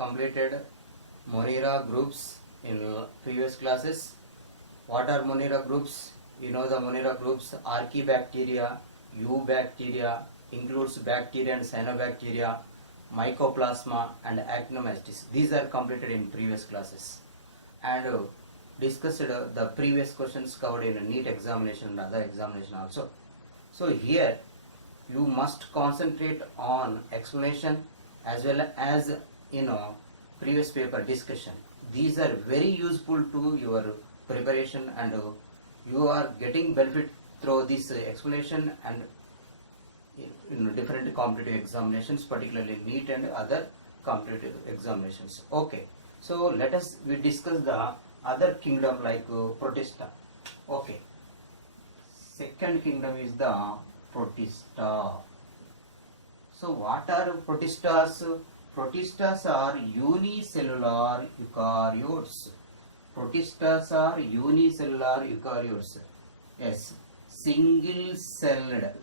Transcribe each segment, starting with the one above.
completed Monera groups in previous classes. What are Monera groups? You know the Monera groups: Archaebacteria, Eubacteria, includes bacteria and cyanobacteria, Mycoplasma and Actinomycetes. These are completed in previous classes and discussed the previous questions covered in a NEET examination and other examination also. So here you must concentrate on explanation as well as previous paper discussion. These are very useful to your preparation and you are getting benefit through this explanation and in different competitive examinations, particularly NEET and other competitive examinations. Okay, so we discuss the other kingdom like Protista. Okay, second kingdom is the Protista. So what are Protistas? Protistas are unicellular eukaryotes. Protistas are unicellular eukaryotes. Yes, single-celled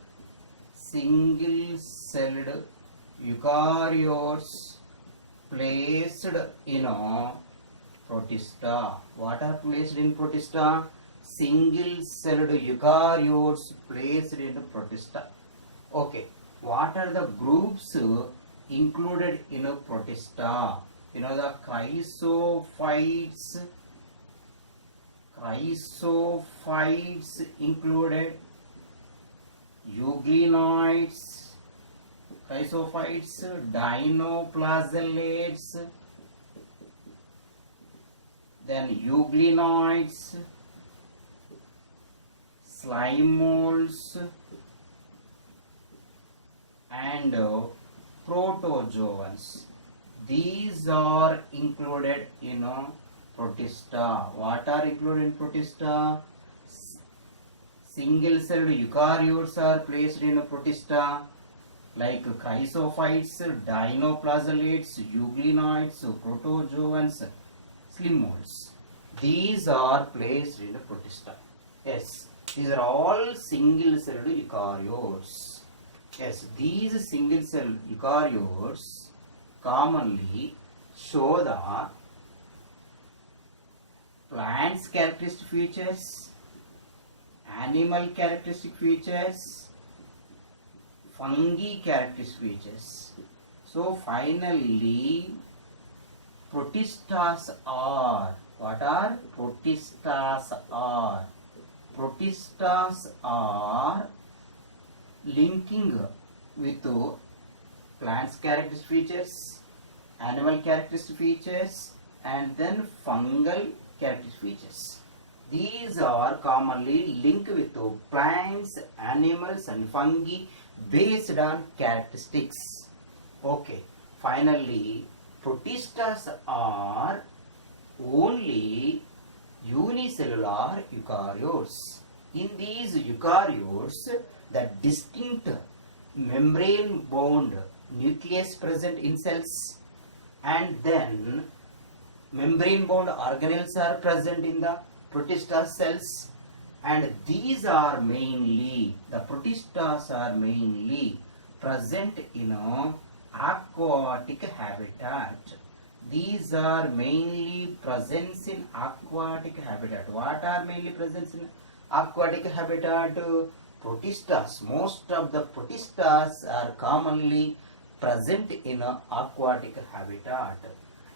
eukaryotes placed in a Protista. What are placed in Protista? Single-celled eukaryotes placed in the Protista. Okay, what are the groups included in a Protista? You know the chrysophytes included, euglenoids, chrysophytes, dinoflagellates, then euglenoids, slime molds, and protozoans. These are included in a Protista. What are included in Protista? Single-celled eukaryotes are placed in a Protista like chrysophytes, dinoflagellates, euglenoids, protozoans, slime molds. These are placed in a Protista. Yes, these are all single-celled eukaryotes. Yes, these single-cell eukaryotes commonly show the plants characteristic features, animal characteristic features, fungi characteristic features. So finally, Protistas are, what are? Protistas are linking with plants characteristic features, animal characteristic features, and then fungal characteristic features. These are commonly linked with plants, animals and fungi based on characteristics. Okay, finally, Protistas are only unicellular eukaryotes. In these eukaryotes, the distinct membrane-bound nucleus present in cells and then membrane-bound organelles are present in the Protista cells, and these are mainly, the Protistas are mainly present in aquatic habitat. These are mainly present in aquatic habitat. What are mainly present in aquatic habitat? Protistas. Most of the Protistas are commonly present in aquatic habitat.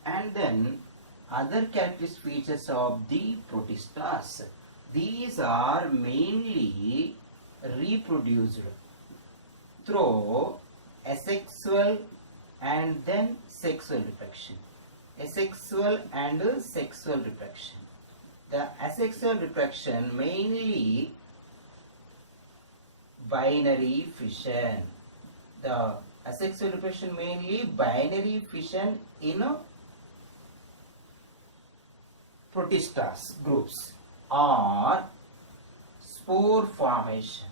And then other characteristic features of the Protistas. These are mainly reproduced through asexual and then sexual reproduction. Asexual and sexual reproduction. The asexual reproduction mainly binary fission. The asexual reproduction mainly binary fission in Protistas groups or spore formation.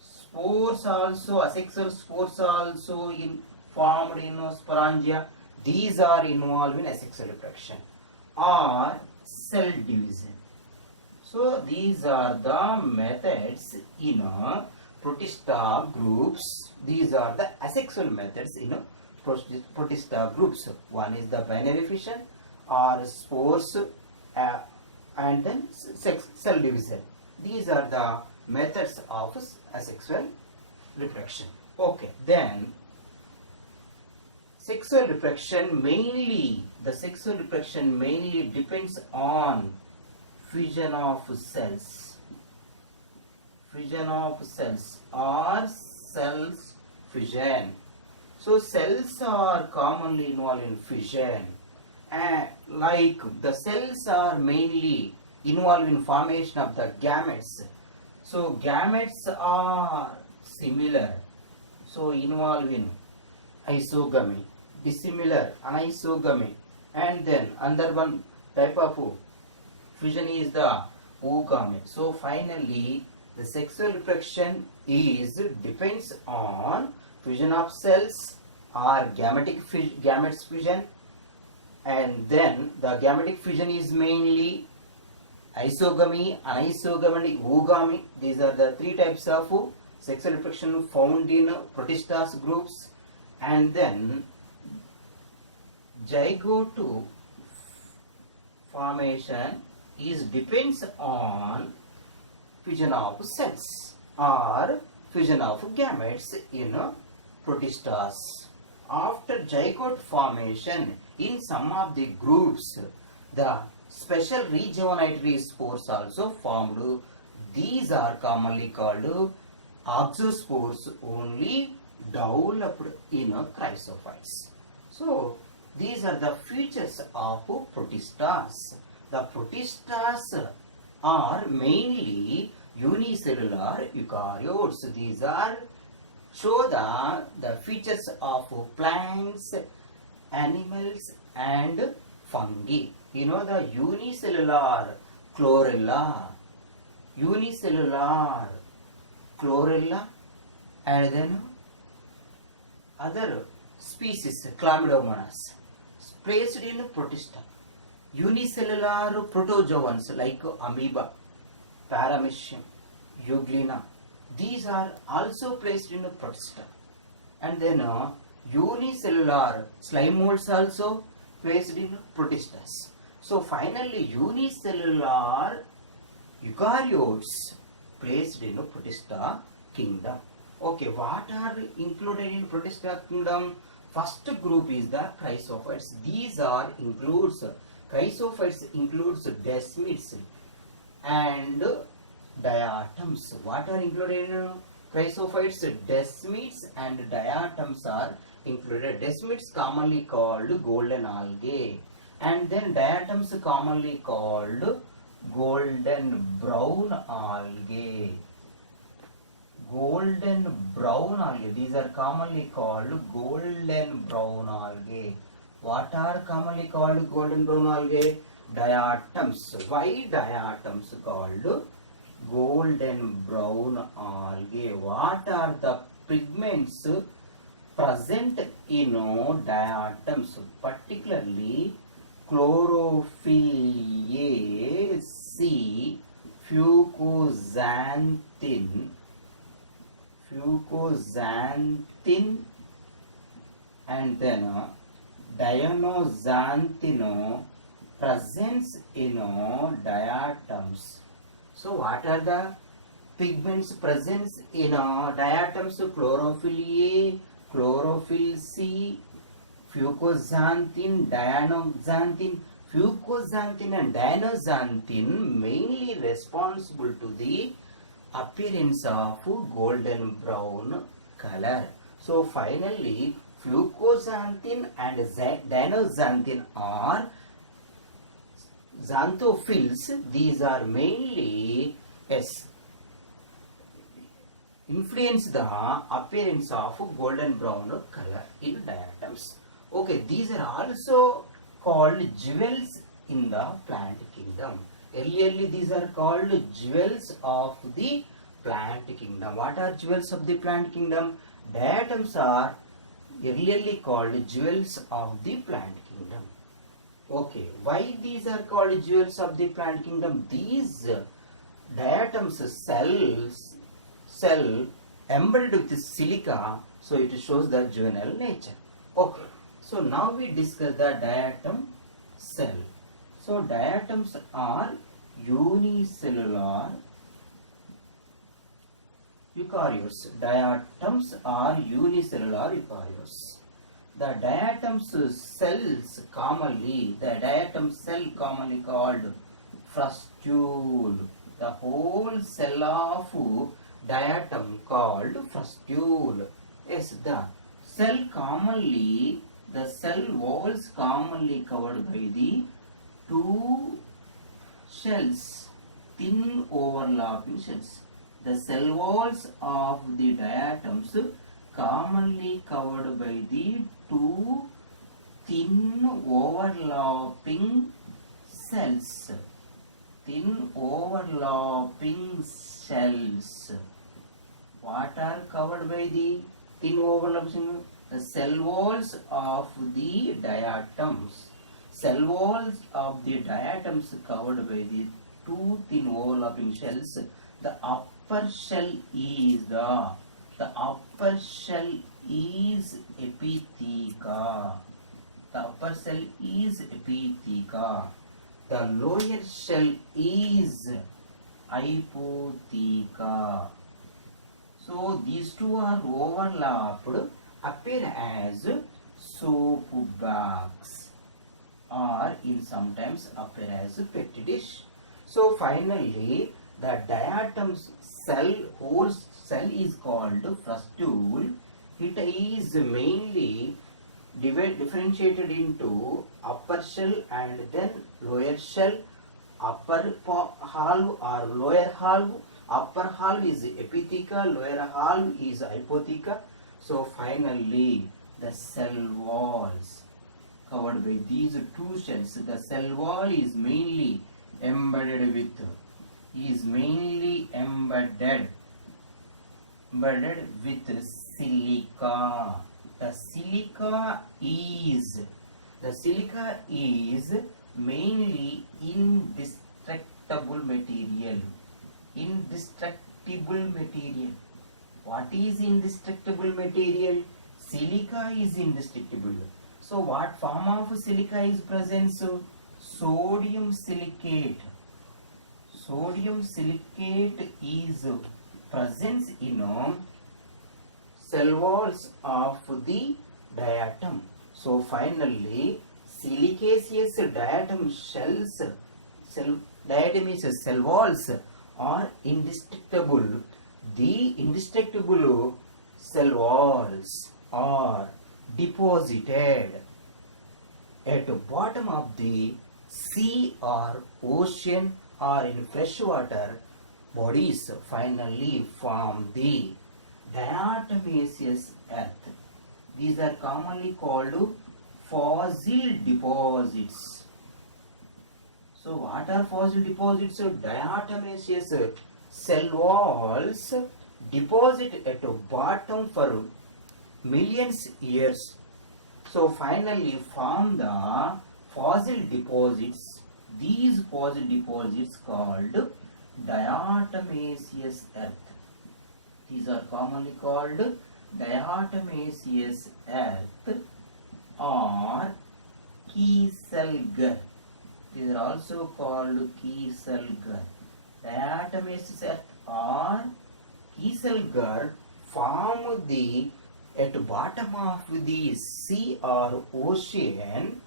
Spores also, asexual spores also formed in sporangia. These are involved in asexual reproduction or cell division. So these are the methods in Protista groups. These are the asexual methods in protista groups. One is the binary fission or spores and then cell division. These are the methods of asexual reproduction. Okay, then sexual reproduction mainly depends on fusion of cells or cells fusion. So cells are commonly involved in fusion, and like the cells are mainly involved in formation of the gametes. So gametes are similar, so involved in isogamy, dissimilar anisogamy, and then another one type of fusion is the oogamy. So finally the sexual reproduction depends on fusion of cells or gametes fusion, and then the gametic fusion is mainly isogamy, anisogamy, oogamy. These are the three types of sexual reproduction found in protistas groups. And then zygote formation depends on fusion of cells or fusion of gametes in protistas. After zygote formation, in some of the groups, the special rejuvenatory spores also formed. These are commonly called oxospores, only developed in chrysophytes. So these are the features of protistas. The protistas are mainly unicellular eukaryotes. These are show the features of plants, animals and fungi. You know the unicellular chlorella, and then other species, Chlamydomonas, placed in protista. Unicellular protozoans like amoeba, paramecium, euglena, these are also placed in protista. And then unicellular slime molds also placed in protistas. So finally unicellular eukaryotes placed in protista kingdom. Okay, what are included in protista kingdom? First group is the chrysophytes. Chrysophytes includes desmids and diatoms. What are included in chrysophytes? Desmids and diatoms are included. Desmids commonly called golden algae, and then diatoms commonly called golden brown algae. These are commonly called golden brown algae. What are commonly called golden brown algae? Diatoms. Why diatoms called golden brown algae? What are the pigments present in diatoms? Particularly chlorophyll A, C, fucoxanthin, and then dianoxanthin presence in diatoms. So what are the pigments present in diatoms? Chlorophyll A, chlorophyll C, fucoxanthin, dianoxanthin. Fucoxanthin and dianoxanthin mainly responsible to the appearance of golden brown color. So finally fucoxanthin and dianoxanthin are xanthophylls. These are mainly influence the appearance of golden brown color in diatoms. Okay, these are also called jewels in the plant kingdom. Earlierly these are called jewels of the plant kingdom. What are jewels of the plant kingdom? Diatoms are earlierly called jewels of the plant kingdom. Okay, why these are called jewels of the plant kingdom? These diatoms cell embedded with silica, so it shows the juvenile nature. Okay, so now we discuss the diatom cell. So diatoms are unicellular eukaryotes. Diatoms are unicellular eukaryotes. The diatom cells commonly, the diatom cell commonly called frustule. The whole cell of diatom called frustule. Yes, the cell commonly, the cell walls commonly covered by the two shells, thin overlapping shells. The cell walls of the diatoms commonly covered by the two thin overlapping cells. Thin overlapping cells. What are covered by the thin overlapping? The cell walls of the diatoms. Cell walls of the diatoms covered by the two thin overlapping shells. The upper shell is epitheca. The upper cell is epitheca. The lower shell is hypotheca. So these two are overlapped, appear as soap bags, or in sometimes appear as petri dish. So finally, the diatom cell, whole cell is called frustule. It is mainly differentiated into upper shell and then lower shell. Upper half or lower half. Upper half is epitheca, lower half is hypotheca. So finally, the cell walls covered by these two shells. The cell wall is mainly embedded with silica. The silica is mainly indestructible material. What is indestructible material? Silica is indestructible. So what form of silica is present? So sodium silicate. Sodium silicate is present in cell walls of the diatom. So finally, silicaceous diatom diatomaceous cell walls are indestructible. The indestructible cell walls are deposited at the bottom of the sea or ocean or in freshwater bodies, finally form the diatomaceous earth. These are commonly called fossil deposits. So what are fossil deposits? So diatomaceous cell walls deposit at the bottom for millions years. So finally form the fossil deposits. These fossil deposits called diatomaceous earth. These are commonly called diatomaceous earth or kieselguhr. These are also called kieselguhr. Diatomaceous earth or kieselguhr form at the bottom of the sea or ocean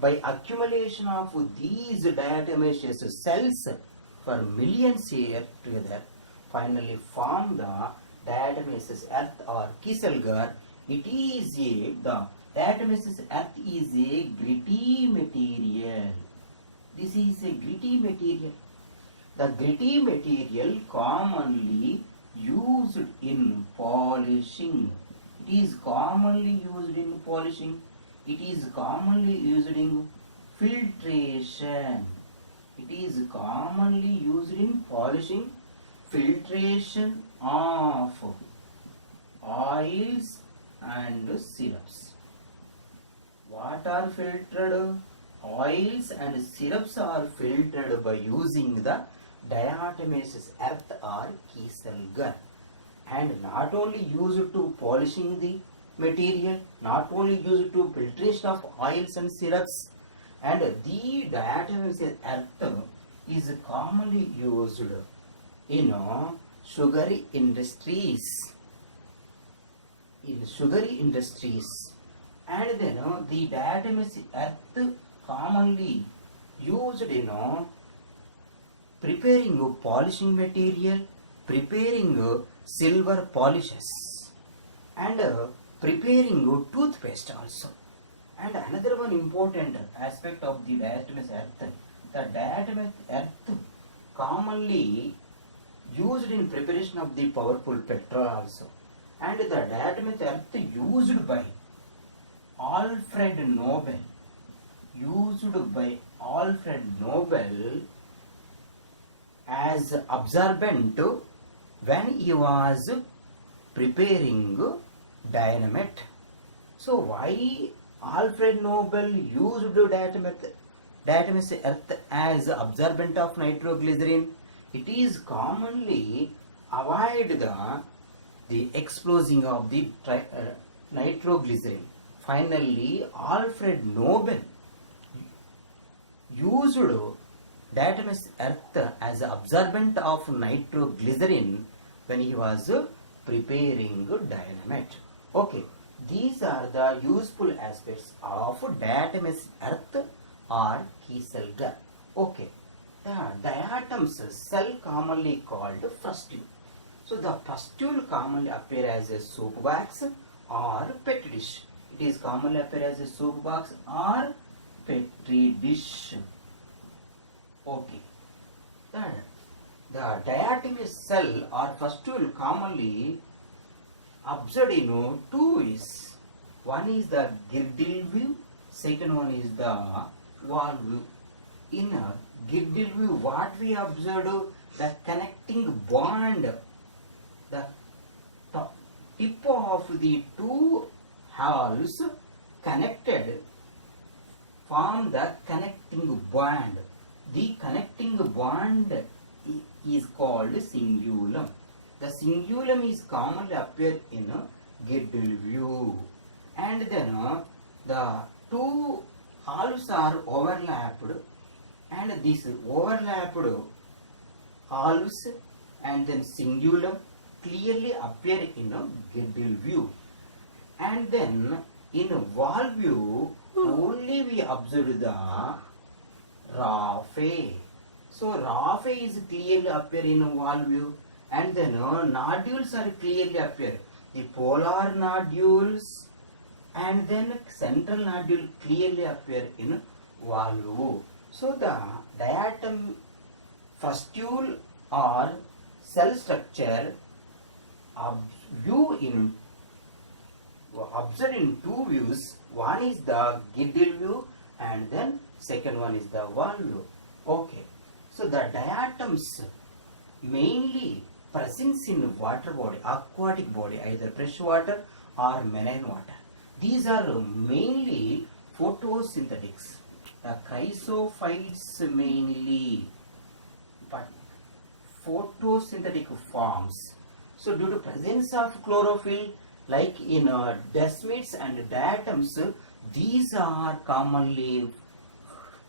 by accumulation of these diatomaceous cells for millions years together, finally form the diatomaceous earth or kieselguhr. The diatomaceous earth is a gritty material. This is a gritty material. The gritty material commonly used in polishing. It is commonly used in polishing. It is commonly used in filtration. It is commonly used in polishing, filtration of oils and syrups. What are filtered? Oils and syrups are filtered by using the diatomaceous earth or kieselguhr, and not only used to polishing the material, not only used to filtration of oils and syrups, and the diatomaceous earth is commonly used in sugary industries. In sugary industries, and then the diatomaceous earth commonly used in preparing polishing material, preparing silver polishes, and preparing toothpaste also. And another one important aspect of the diatomaceous earth, the diatomaceous earth commonly used in preparation of the powerful petrol also. And the diatomaceous earth used by Alfred Nobel, as absorbent when he was preparing dynamite. So why Alfred Nobel used diatomaceous earth as absorbent of nitroglycerin? It is commonly avoid the explosion of the nitroglycerin. Finally, Alfred Nobel used diatomaceous earth as absorbent of nitroglycerin when he was preparing dynamite. Okay, these are the useful aspects of diatomaceous earth or Kieselguhr. Okay, the diatoms cell commonly called frustule. So the frustule commonly appear as a soap box or petri dish. It is commonly appear as a soap box or petri dish. Okay. The diatomaceous cell or frustule commonly observed in two ways. One is the girdle view, second one is the wall view. In girdle view, what we observed, the connecting bond, the tip of the two halves connected form the connecting bond. The connecting bond is called cingulum. The cingulum is commonly appear in girdle view, and then the two halves are overlapped, and this overlapped halves and then cingulum clearly appear in girdle view. And then in wall view only we observe the raphe. So raphe is clearly appear in wall view, and then nodules are clearly appear. The polar nodules and then central nodule clearly appear in wall view. So the diatom frustule or cell structure observed in two views. One is the girdle view and then second one is the wall view. Okay, so the diatoms mainly presence in water body, aquatic body, either fresh water or marine water. These are mainly photosynthetics. The chrysophytes mainly but photosynthetic forms. So due to presence of chlorophyll, like in desmids and diatoms, these are commonly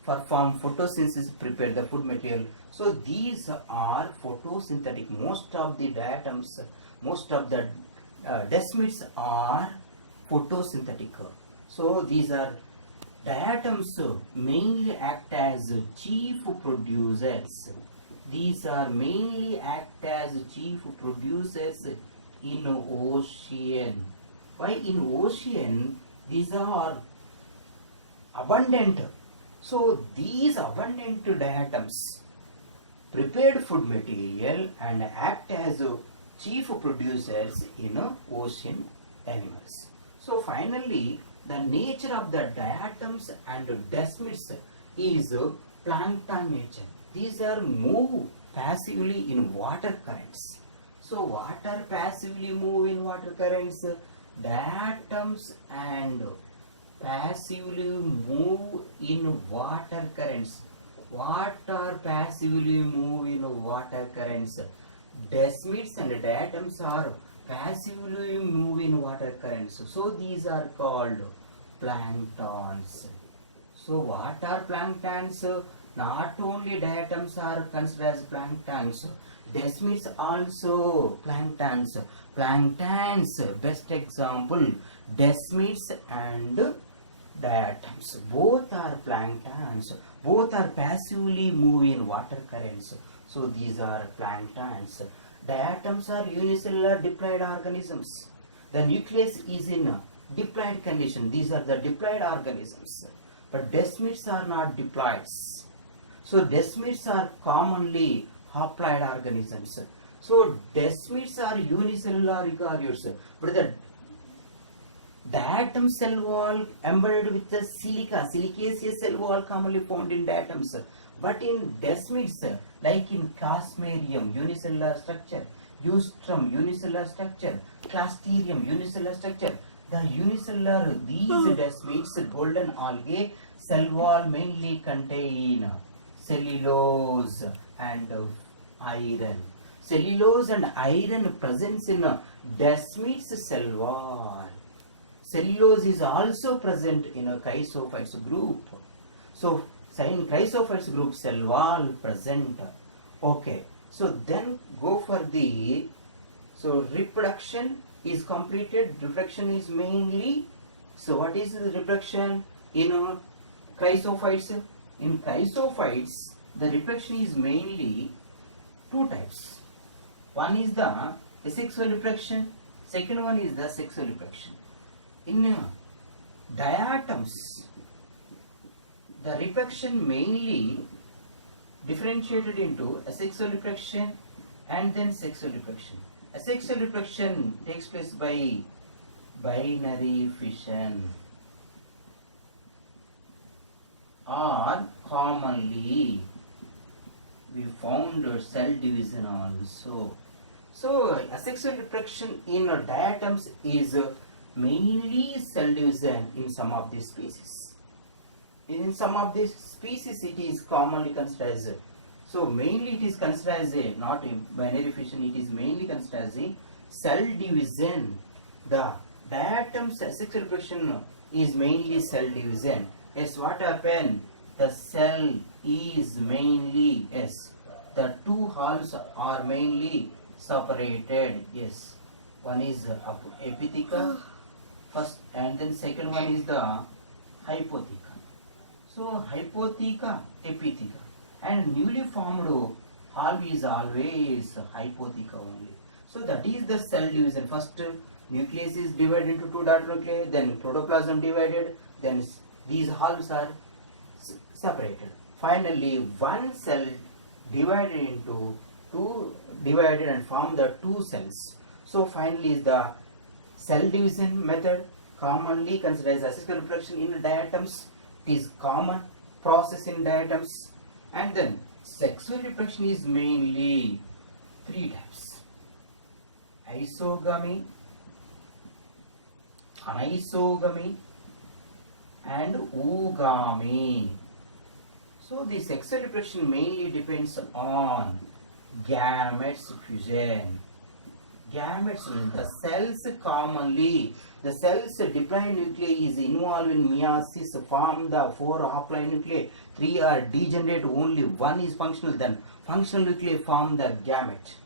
perform photosynthesis, prepare the food material. So these are photosynthetic. Most of the diatoms, most of the desmids are photosynthetic. So these are diatoms mainly act as chief producers. These are mainly act as chief producers in ocean. Why in ocean? These are abundant. So these abundant diatoms prepared food material and act as chief producers in ocean animals. So finally, the nature of the diatoms and desmids is plankton nature. These are move passively in water currents. So water passively move in water currents. Diatoms and passively move in water currents. Water passively move in water currents. Desmids and diatoms are passively move in water currents. So these are called planktons. So what are planktons? Not only diatoms are considered as planktons, desmids also planktons. Planktons, best example, desmids and diatoms. Both are planktons. Both are passively moving in water currents. So these are planktons. Diatoms are unicellular diploid organisms. The nucleus is in a diploid condition. These are the diploid organisms. But desmids are not diploids. So desmids are commonly haploid organisms. So desmids are unicellular eukaryotes. But the diatom cell wall embedded with the silica. Silicaceous cell wall commonly found in diatoms. But in desmids, like in Plasmodium, unicellular structure, Eustrum, unicellular structure, Clasterium, unicellular structure, the unicellular, these desmids, golden algae, cell wall mainly contain cellulose and iron. Cellulose and iron presence in desmids cell wall. Cellulose is also present in a chrysophytes group. So in chrysophytes group cell wall present. Okay. So then go for the reproduction is completed. Reproduction is mainly, so what is the reproduction in chrysophytes? In chrysophytes the reproduction is mainly two types. One is the asexual reproduction, second one is the sexual reproduction. In diatoms, the reproduction mainly differentiated into asexual reproduction and then sexual reproduction. Asexual reproduction takes place by binary fission, or commonly we found cell division also. So asexual reproduction in diatoms is mainly cell division in some of these species. In some of these species it is commonly considered as, so mainly it is considered as a, not a binary fission, it is mainly considered as a cell division. The diatoms asexual reproduction is mainly cell division. Yes, what happened? The cell is mainly, yes, the two halves are mainly separated. Yes, one is epitheca first, and then second one is the hypotheca. So hypotheca, epitheca, and newly formed half is always hypotheca only. So that is the cell division. First nucleus is divided into two daughter nuclei, then protoplasm divided, then these halves are separated. Finally one cell divided into two, divided and form the two cells. So finally is the cell division method, commonly considered as asexual reproduction in diatoms. It is common process in diatoms. And then sexual reproduction is mainly three types: isogamy, anisogamy, and oogamy. So the sexual reproduction mainly depends on gametes fusion. Gametes, the cells commonly, the cells diploid nuclei is involved in meiosis, form the four haploid nuclei, three are degenerate, only one is functional, then functional nuclei form the gamete.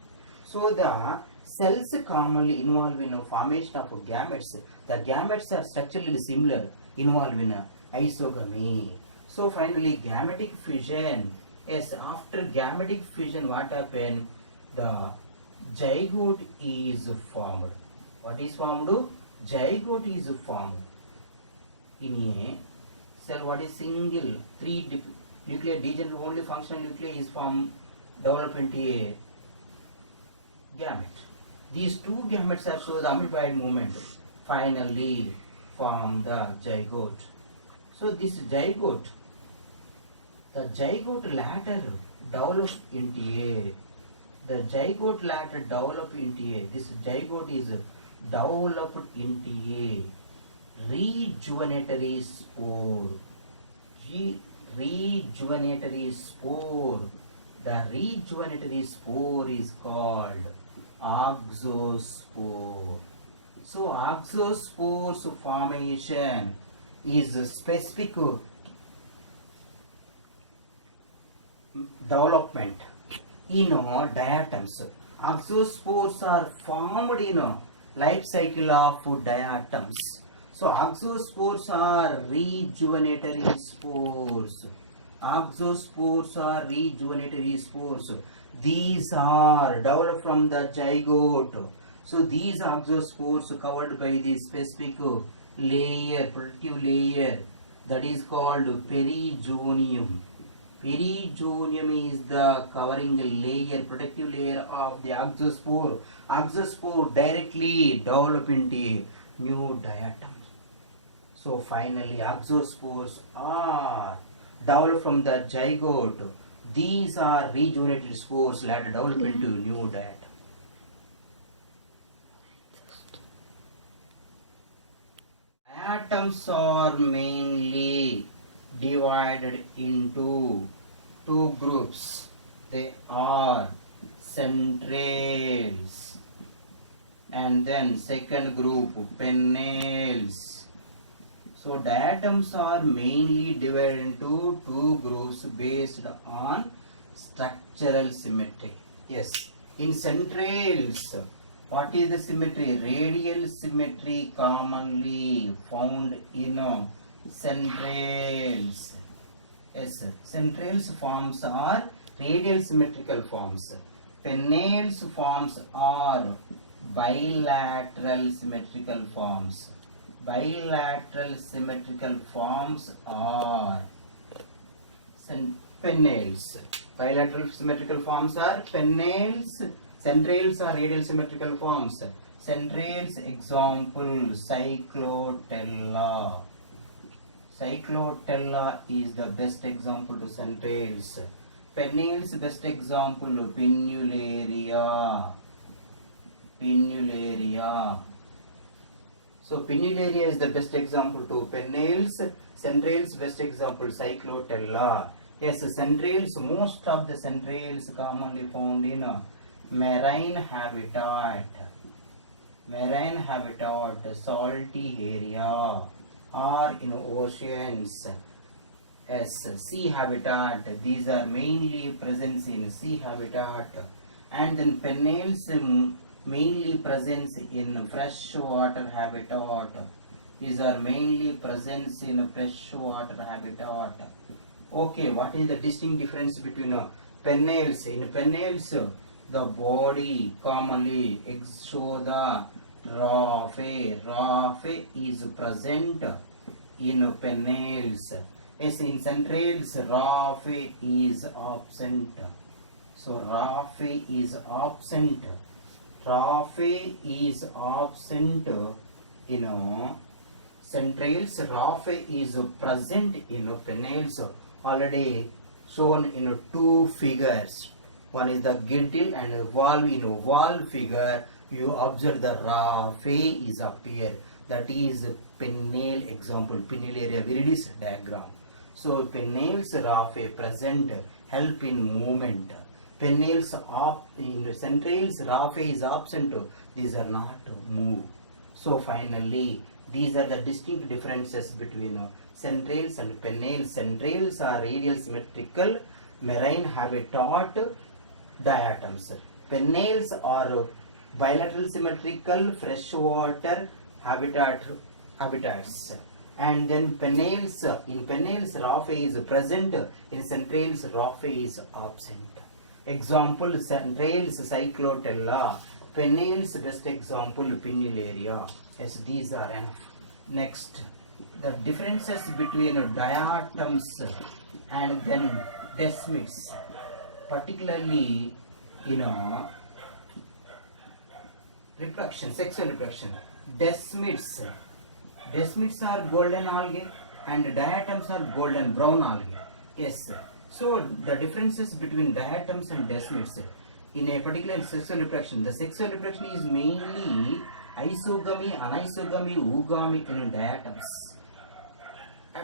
So the cells commonly involved in formation of gametes. The gametes are structurally similar, involved in isogamy. So finally gametic fusion. Yes, after gametic fusion what happened? The zygote is formed. What is formed? Zygote is formed. In a cell, what is single, three nuclear degenerate, only functional nuclei is formed, develop into a gamete. These two gametes are show the amoeboid movement. Finally form the zygote. So this zygote, the zygote later develop into a, the zygote later develop into a, this zygote is developed into a rejuvenatory spore. Rejuvenatory spore. The rejuvenatory spore is called Oxospore. So oxospores formation is a specific development in diatoms. Oxospores are formed in life cycle of diatoms. So oxospores are rejuvenatory spores. Oxospores are rejuvenatory spores. These are developed from the zygote. So these oxospores covered by the specific layer, protective layer, that is called perigonium. Perigonium is the covering layer, protective layer of the oxospore. Oxospore directly develop into new diatoms. So finally oxospores are developed from the zygote. These are rejuvenated spores that develop into new diatom. Atoms are mainly divided into two groups. They are centrales, and then second group pennales. So diatoms are mainly divided into two groups based on structural symmetry. Yes, in centrales, what is the symmetry? Radial symmetry commonly found in centrales. Yes, centrales forms are radial symmetrical forms. Pennales forms are bilateral symmetrical forms. Bilateral symmetrical forms are pennales. Bilateral symmetrical forms are pennales. Centrales are radial symmetrical forms. Centrales example Cyclotella. Cyclotella is the best example to centrales. Pennales best example Pinnularia. Pinnularia. So Pinnularia is the best example to pennales. Centrales best example Cyclotella. Yes, centrales, most of the centrales commonly found in marine habitat. Marine habitat, salty area, or in oceans. Yes, sea habitat. These are mainly present in sea habitat. And then pennales mainly presence in freshwater habitat. These are mainly presence in freshwater habitat. Okay, what is the distinct difference between pennales? In pennales, the body commonly show the raphe. Raphe is present in pennales. Yes, in centrales, raphe is absent. So raphe is absent. Raphe is absent in centrales. Raphe is present in pennales. Already shown in two figures. One is the gintile and the valve. In valve figure, you observe the raphe is appear. That is pennale example. Pinnularia viridis diagram. So pennales raphe present help in movement. Pennales in centrales raphe is absent. These are not move. So finally, these are the distinct differences between centrales and pennales. Centrales are radial symmetrical marine habitat diatoms. Pennales are bilateral symmetrical freshwater habitats. And then pennales, in pennales raphe is present, in centrales raphe is absent. Example centrales Cyclotella, pennales best example Pinnularia. Yes, these are enough. Next, the differences between diatoms and then desmids, particularly reproduction, sexual reproduction. Desmids are golden algae and diatoms are golden brown algae. Yes. So the differences between diatoms and desmids in a particular sexual reproduction. The sexual reproduction is mainly isogamy, anisogamy, oogamy in diatoms.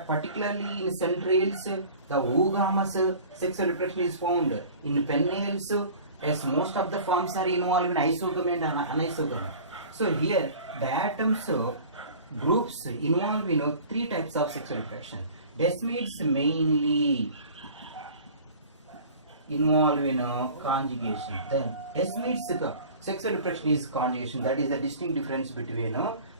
Particularly in centrales, the oogamous sexual reproduction is found. In pennales, Yes, most of the forms are involved in isogamy and anisogamy. So here the atoms groups involve three types of sexual reproduction. Desmids mainly involve in conjugation. Then desmids sexual reproduction is conjugation. That is the distinct difference between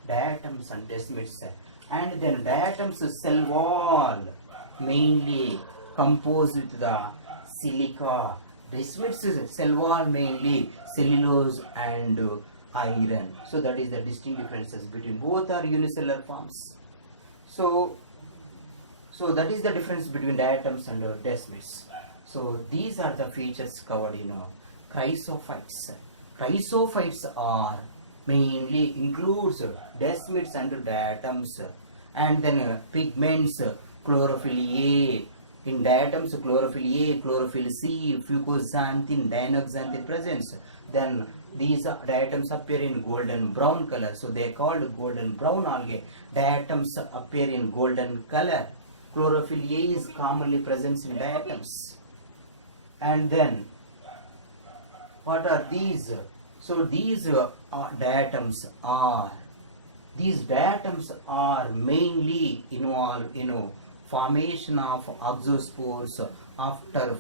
diatoms and desmids. And then diatoms cell wall mainly composed with the silica. Desmids cell wall mainly cellulose and iron. So that is the distinct differences between both are unicellular forms. So that is the difference between diatoms and desmids. So these are the features covered in chrysophytes. Chrysophytes are mainly includes desmids and diatoms, and then pigments, chlorophyll A. In diatoms, chlorophyll A, chlorophyll C, fucoxanthin, dinoxanthin presence. Then these diatoms appear in golden brown color, so they are called golden brown algae. Diatoms appear in golden color. Chlorophyll A is commonly present in diatoms. And then what are these? So these diatoms are mainly involved in formation of oxospores after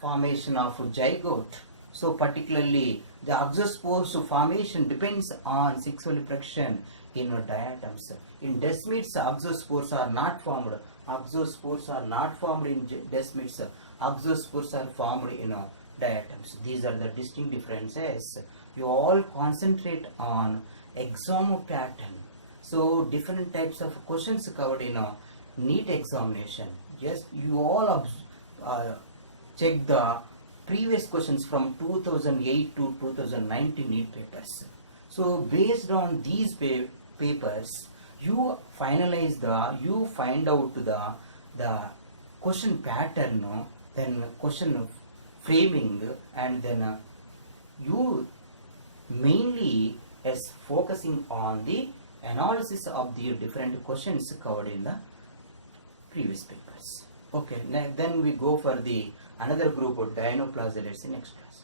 formation of zygote. So particularly the oxospores formation depends on sexual reproduction in diatoms. In desmids, oxospores are not formed. Oxospores are not formed in desmids. Oxospores are formed in diatoms. These are the distinct differences. You all concentrate on exam pattern. So different types of questions covered in a NEET examination. Just you all check the previous questions from 2008 to 2019 NEET papers. So based on these papers, you find out the question pattern, then question framing, and then you mainly is focusing on the analysis of the different questions covered in the previous papers. Okay, then we go for the another group of dinoflagellates in next class.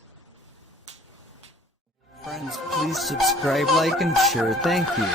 Friends, please subscribe, like, and share. Thank you.